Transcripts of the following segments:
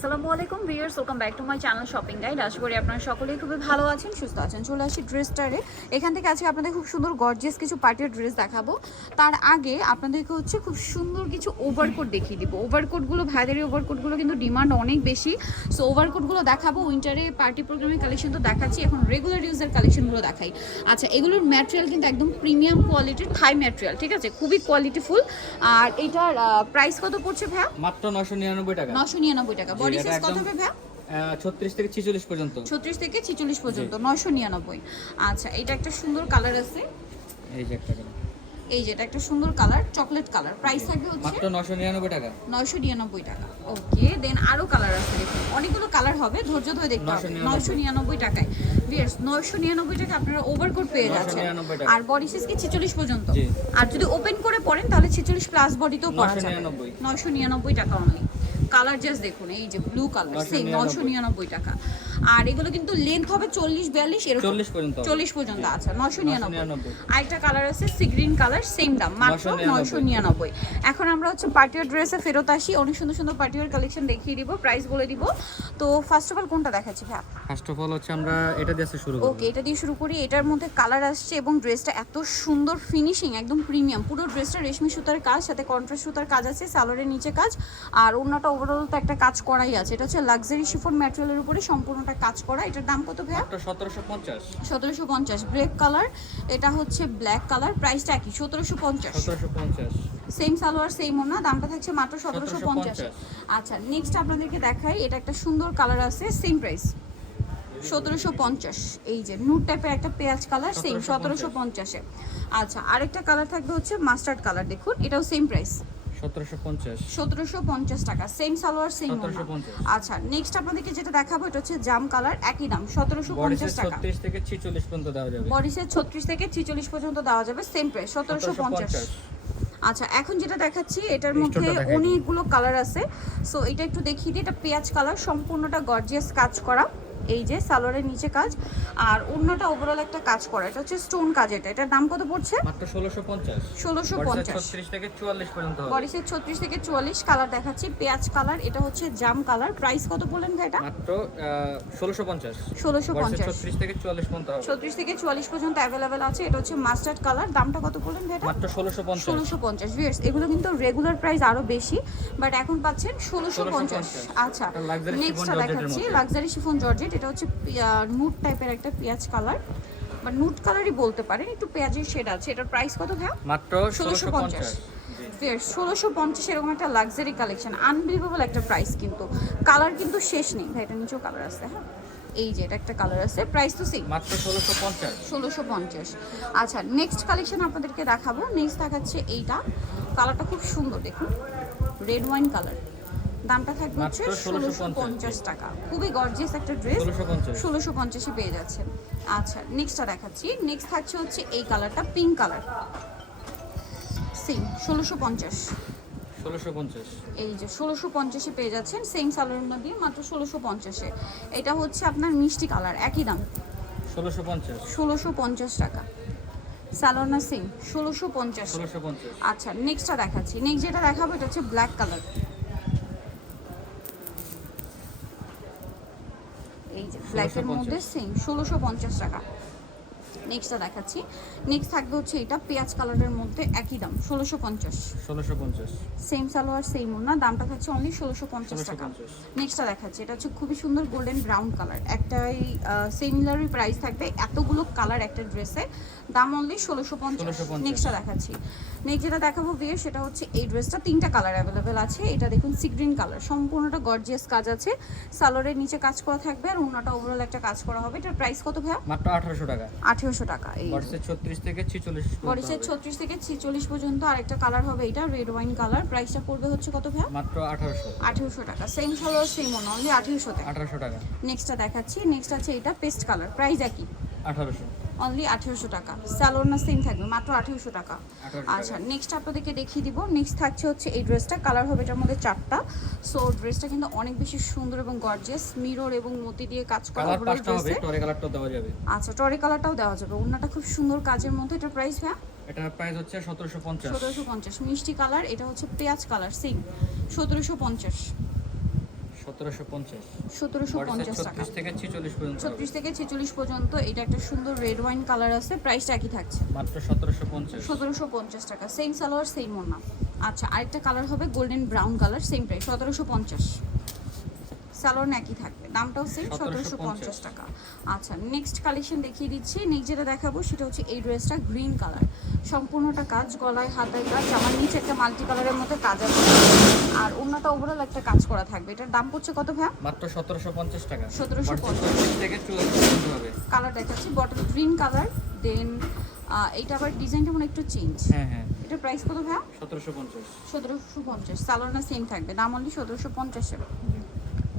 আসসালামু আলাইকুম viewers, welcome back to my channel shopping guide. আশা করি আপনারা সকলেই খুবই ভালো আছেন, সুস্থ আছেন। চলে আসি ড্রেসটারে। এখান থেকে আজকে আপনাদের খুব সুন্দর গর্জিয়াস কিছু পার্টির ড্রেস দেখাবো। তার আগে আপনাদেরকে খুব সুন্দর কিছু ওভারকোট দেখিয়ে দিব। ওভারকোটগুলো ভাইদের ওভারকোটগুলো কিন্তু ডিমান্ড অনেক বেশি। সো ওভারকোটগুলো দেখাবো। উইন্টারে পার্টি প্রোগ্রামের কালেকশন তো দেখাচ্ছি, এখন রেগুলার ইউজের কালেকশনগুলো দেখাই। আচ্ছা, এগুলোর ম্যাটেরিয়াল কিন্তু একদম প্রিমিয়াম কোয়ালিটির থাই ম্যাটেরিয়াল, ঠিক আছে, খুবই কোয়ালিটিফুল। আর এটার প্রাইস কত পড়ছে ভাইয়া? মাত্র 999 টাকা। 999 টাকা। বডি সাইজ কত হবে ভাইয়া? 36 থেকে 46 পর্যন্ত। 36 থেকে 46 পর্যন্ত 999। আচ্ছা, এটা একটা সুন্দর কালার আছে। এই যে একটা কালার, এই যে এটা একটা সুন্দর কালার, চকলেট কালার। প্রাইস থাকবে হচ্ছে মাত্র 999 টাকা। 999 টাকা। ওকে, দেন আরো কালার আছে, দেখুন অনেকগুলো কালার হবে, ধৈর্য ধরে দেখতে হবে। 999 টাকায় ভিউয়ার্স, 999 টাকা আপনারা ওভারকোট পেয়ে যাচ্ছেন। আর বডি সাইজ কি 46 পর্যন্ত। আর যদি ওপেন করে পরেন তাহলে 46 প্লাস বডিতেও পরা যাবে। 999 টাকা অনলি। কালার জাস্ট দেখুন, এই যে ব্লু কালার, সেম 999 টাকা। আর এগুলো কিন্তু লেন্থ হবে 40-42 এরকম, 40 পর্যন্ত। আচ্ছা, 999। আরেকটা কালার আছে সি গ্রিন কালার, সেম দাম মাত্র 999। এখন আমরা পার্টিওয়ার ড্রেসে ফেরত আসি, অনেক সুন্দর সুন্দর পার্টিওয়ার কালেকশন দেখিয়ে দিব, প্রাইস বলে দিব। তো ফার্স্ট অফ অল কোনটা দেখাচ্ছি ভাই? ফার্স্ট অফ অল আমরা এটা দিয়ে শুরু করব। ওকে, এটা দিয়ে শুরু করি। এটার মধ্যে কালার আসছে এবং ড্রেসটা এত সুন্দর ফিনিশিং, একদম প্রিমিয়াম। পুরো ড্রেসটা রেশমি সুতার কাজ, সাথে কন্ট্রাস্ট সুতার কাজ আছে, সালোয়ারের নিচে কাজ, আর ওন্নাটা ওভারঅল তো একটা কাজ করাই আছে। এটা হচ্ছে লাক্সারি শিফন ম্যাটেরিয়ালের উপরে সম্পূর্ণটা কাজ করা। এটার দাম কত ভাইয়া? 1750। 1750। ব্রেক কালার, এটা হচ্ছে ব্ল্যাক কালার। প্রাইসটা কি? 1750। 1750। সেম সালোয়ার সেম ওন্না, দামটা থাকছে মাত্র 1750। আচ্ছা, নেক্সট আপনাদেরকে দেখাই। এটা একটা সুন্দর কালার আছে, সেম প্রাইস 1750। এই যে নুড টাইপের একটা পেঁয়াজ কালার, সেম 1750-এ। আচ্ছা, আরেকটা কালার থাকবে হচ্ছে মাস্টার্ড কালার, দেখুন এটাও সেম প্রাইস 1750। 1750 টাকা। সেম সালোয়ার সেম ওন্না। আচ্ছা, নেক্সট আপনাদেরকে যেটা দেখাবো এটা হচ্ছে জাম কালার, একই দাম 1750 টাকা। 36 থেকে 46 পর্যন্ত দেওয়া যাবে। বডি সাইজ 36 থেকে 46 পর্যন্ত দেওয়া যাবে, সেম প্রাইস 1750। আচ্ছা, এখন যেটা দেখাচ্ছি এটার মধ্যে অনেকগুলো কালার আছে। সো এটা একটু দেখিয়ে দিই। এটা পেঁয়াজ কালার, সম্পূর্ণটা গর্জিয়াস কাজ করা। এই যে সালোয়ারের নিচে কাজ, আর অন্যটা ওভারঅল একটা কাজ করা। এটা হচ্ছে স্টোন কাজ। এটার দাম কত পড়ছে? মাত্র 1650। 1650। 36 থেকে 44 পর্যন্ত হবে। বডি সাইজ 36 থেকে 44। কালার দেখাচ্ছি পেঁয়াজ কালার, এটা হচ্ছে জাম কালার। প্রাইস কত বললেন ভাই এটা? মাত্র 1650। 1650। 36 থেকে 44 পর্যন্ত হবে। 36 থেকে 44 পর্যন্ত अवेलेबल আছে। এটা হচ্ছে মাস্টার্ড কালার। দামটা কত বললেন ভাই এটা? মাত্র 1650। 1650। ভিউয়ার্স, এগুলো কিন্তু রেগুলার প্রাইস আরো বেশি, বাট এখন পাচ্ছেন 1650। আচ্ছা, নেক্সটটা দেখাচ্ছি লাক্সারি শিফন জর্জেট। এটা হচ্ছে নুড টাইপের একটা পেঁয়াজ কালার, বা নুড কালারই বলতে পারেন, একটু পেঁয়াজের শেড আছে। এটার প্রাইস কত ভাই? মাত্র 1650। 1650 এরকম একটা লাক্সারি কালেকশন, আনবিলিভেবল একটা প্রাইস। কিন্তু কালার কিন্তু শেষ নেই ভাই, এটা নিচেও কালার আছে। হ্যাঁ, এই যে এটা একটা কালার আছে, প্রাইস তো সেম মাত্র 1650। 1650। আচ্ছা, নেক্সট কালেকশন আপনাদেরকে দেখাবো। নেক্সট দেখাচ্ছে এইটা, কালারটা খুব সুন্দর, দেখুন রেড ওয়াইন কালার। দামটা থাকবে হচ্ছে 1650 টাকা। খুবই গর্জিয়াস একটা ড্রেস, 1650-এ পেয়ে যাচ্ছেন। আচ্ছা, নেক্সটটা দেখাচ্ছি। নেক্সট থাকছে হচ্ছে এই কালারটা, পিঙ্ক কালার, সেম 1650। 1650। এই যে 1650-এ পেয়ে যাচ্ছেন, সেম সালোয়ার দিয়ে মাত্র 1650-এ। এটা হচ্ছে আপনার মিষ্টি কালার, একই দাম 1650। 1650 টাকা। সালোয়ার না সেম 1650। আচ্ছা, নেক্সটটা দেখাচ্ছি। নেক্সট যেটা দেখাবো এটা হচ্ছে ব্ল্যাক কালার। এই যে ব্ল্যাকের মধ্যে সেম 1650 টাকা। নেক্সটটা দেখাচ্ছি। নেক্সট থাকবে হচ্ছে এটা পেঁয়াজ কালারের মধ্যে, একই দাম 1650। 1650। সেম সালোয়ার সেম ওন্না, দামটা থাকছে অনলি 1650 টাকা। নেক্সটটা দেখাচ্ছি। এটা হচ্ছে খুবই সুন্দর গোল্ডেন ব্রাউন কালার, একটাই সিমিলারই প্রাইস থাকবে। এতগুলো কালার একটা ড্রেসে, দাম অনলি 1650। নেক্সটটা দেখাচ্ছি। নেক্সট যেটা দেখাবো বিয়ে, সেটা হচ্ছে এই ড্রেসটা। তিনটা কালার অ্যাভেলেবেল আছে। এটা দেখুন সি গ্রিন কালার, সম্পূর্ণটা গর্জিয়াস কাজ আছে, সালোয়ারের নিচে কাজ করা থাকবে, আর ওন্নাটা ওভারঅল একটা কাজ করা হবে। এটার প্রাইস কত ভাইয়া? মাত্র 1800 টাকা। 1800 টাকা। এই বডিতে 36 থেকে 46 বডিতে 36 থেকে 46 পর্যন্ত। আরেকটা কালার হবে এটা রেড ওয়াইন কালার। প্রাইসটা পড়বে হচ্ছে কত ভাইয়া? মাত্র 1800। 1800 টাকা। সেম সালোয়ার সেম ওন্না, অনলি 1800 টাকা। 1800 টাকা। নেক্সটটা দেখাচ্ছি। নেক্সট আছে এটা পেস্ট কালার, প্রাইস একই 1800। অনলি 1800 টাকা। সালোয়ার না সেম থাকবে, মাত্র 1800 টাকা। আচ্ছা, নেক্সট আপনাদেরকে দেখিয়ে দিব। নেক্সট থাকছে হচ্ছে এই ড্রেসটা, কালার হবে এটার মধ্যে 4টা। সো ড্রেসটা কিন্তু অনেক বেশি সুন্দর এবং গর্জিয়াস, মিরর এবং মতি দিয়ে কাজ করা কালার পাঁচটা হবে, টরে কালারটাও দেওয়া যাবে। আচ্ছা, টরে কালারটাও দেওয়া যাবে। ওন্নাটা খুব সুন্দর কাজের মধ্যে। এটার প্রাইস ভাই? এটার প্রাইস হচ্ছে 1750। 1750। মিষ্টি কালার, এটা হচ্ছে পেঁয়াজ কালার, সেম 1750। 1750 1750 টাকা 36 থেকে 46 পর্যন্ত হবে। 36 থেকে 46 পর্যন্ত। এটা একটা সুন্দর রেড ওয়াইন কালার আছে, প্রাইসটা একই থাকছে মাত্র 1750 1750 টাকা। সেম সালোয়ার সেম ওড়না। আচ্ছা, আরেকটা কালার হবে golden brown colour, same price 1750। Salwar একই থাকবে, দামটাও সেম 1750 টাকা। আচ্ছা, নেক্সট কালেকশন দেখিয়ে দিচ্ছি। নেক্সট যেটা দেখাবো সেটা হচ্ছে এই ড্রেসটা গ্রিন কালার, সম্পূর্ণটা কাজ, গলায় হাতায় কাজ, আমার নিচে একটা মাল্টি কালারের মধ্যে কাজ আছে, আর ওড়নাটা ওভারঅল একটা কাজ করা থাকবে। এটার দাম পড়ছে কত ভাইয়া? মাত্র 1750 টাকা 1750 থেকে 44 পর্যন্ত হবে। কালার দেখাচ্ছি বটল গ্রিন কালার। দেন এইটা আবার ডিজাইনটা মনে হয় একটু চেঞ্জ। হ্যাঁ এটার প্রাইস কত ভাইয়া? 1750 1750। সালোয়ার না সেম থাকবে, দাম অনলি 1750 এর।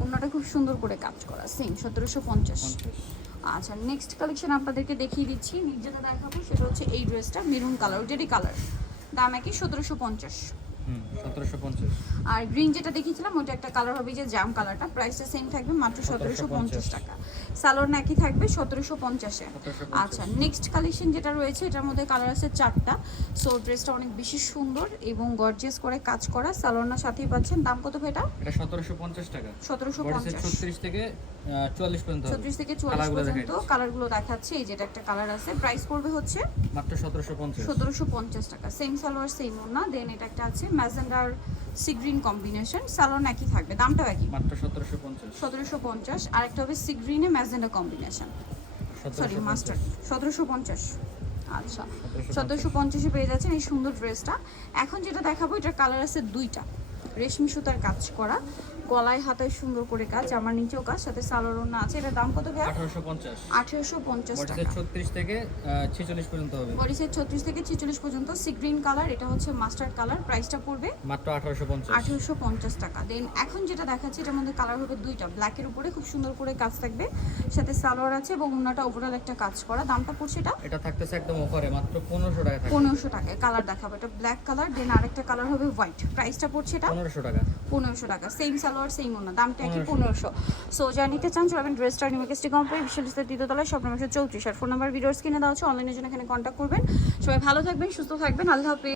ওড়নাটা খুব সুন্দর করে কাজ করা, সেম 1750। আচ্ছা, নেক্সট কালেকশন আপনাদেরকে দেখিয়ে দিচ্ছি। যেটা দেখাবো সেটা হচ্ছে এই ড্রেসটা মেরুন কালার, ওইটারই কালার, দাম একই 1750। 1750। আর গ্রিন যেটা দেখিয়েছিলাম ওটা একটা কালার হবে, যে জাম কালারটা, প্রাইসটা সেম থাকবে মাত্র 1750 টাকা। সালোয়ার না একই থাকবে 1750-এ। আচ্ছা, নেক্সট কালেকশন যেটা রয়েছে এটার মধ্যে কালার আছে 4টা। সো ড্রেসটা অনেক বেশি সুন্দর এবং গর্জিয়াস করে কাজ করা, সালোয়ার না সাথেই পাচ্ছেন। দাম কত এটা? এটা 1750 টাকা 1750। 36 থেকে 44 পর্যন্ত হবে। 36 থেকে 44 পর্যন্ত কালারগুলো দেখাচ্ছে। এই যেটা একটা কালার আছে, প্রাইস পড়বে হচ্ছে মাত্র 1750 1750 টাকা। সেম সালোয়ার সেম ওড়না। দেন এটা একটা আছে ম্যাজেন্ডার সি গ্রিন কম্বিনেশন, সালোয়ার একই থাকবে, দামটাও একই মাত্র 1750 1750। আর একটা হবে সি গ্রিনে ম্যাজেন্ডা কম্বিনেশন, সরি মাস্টার্ড, 1750। আচ্ছা, 1750-এ পেয়ে যাচ্ছেন এই সুন্দর ড্রেসটা। এখন যেটা দেখাবো এটার কালার আছে 2টা, রেশমি সুতার কাজ করা, গলায় হাতায় সুন্দর করে কাজ, আমার নিচেও কাজ, সাথে সালোয়ার ওড়না আছে। এটার দাম কত ভাই? 1850 1850 টাকা। 36 থেকে 46 পর্যন্ত হবে। বডিসের 36 থেকে 46 পর্যন্ত। সি গ্রিন কালার, এটা হচ্ছে মাস্টার্ড কালার, প্রাইসটা পড়বে মাত্র 1850 1850 টাকা। দেন এখন যেটা দেখাচ্ছি এটার মধ্যে কালার হবে 2টা, ব্ল্যাকের উপরে খুব সুন্দর করে কাজ থাকবে, সাথে সালোয়ার আছে এবং ওড়নাটা ওভারঅল একটা কাজ করা। দামটা পড়ছে এটা থাকতেছে একদম অফারে মাত্র 1500 টাকা থাকবে। 1500 টাকায়। কালার দেখাবো, এটা ব্ল্যাক কালার। দেন আরেকটা কালার হবে হোয়াইট, প্রাইসটা পড়ছে এটা 1500 টাকা 1500 টাকা। সেম সালোয়ার সেম ওড়না, দামটা কি 1500। সো যা নিতে চান চলবেন ড্রেসটা নিউমার্কেস্টি কমপ্লিট বিশাল স্টার দ্বিতীয়তলায়, শপ নম্বর 34। আর ফোন নাম্বার ভিডিওস কিনে দেওয়া হচ্ছে, অনলাইনের জন্য এখানে কন্ট্যাক্ট করবেন। সবাই ভালো থাকবেন, সুস্থ থাকবেন, আল্লাহ হাফেজ।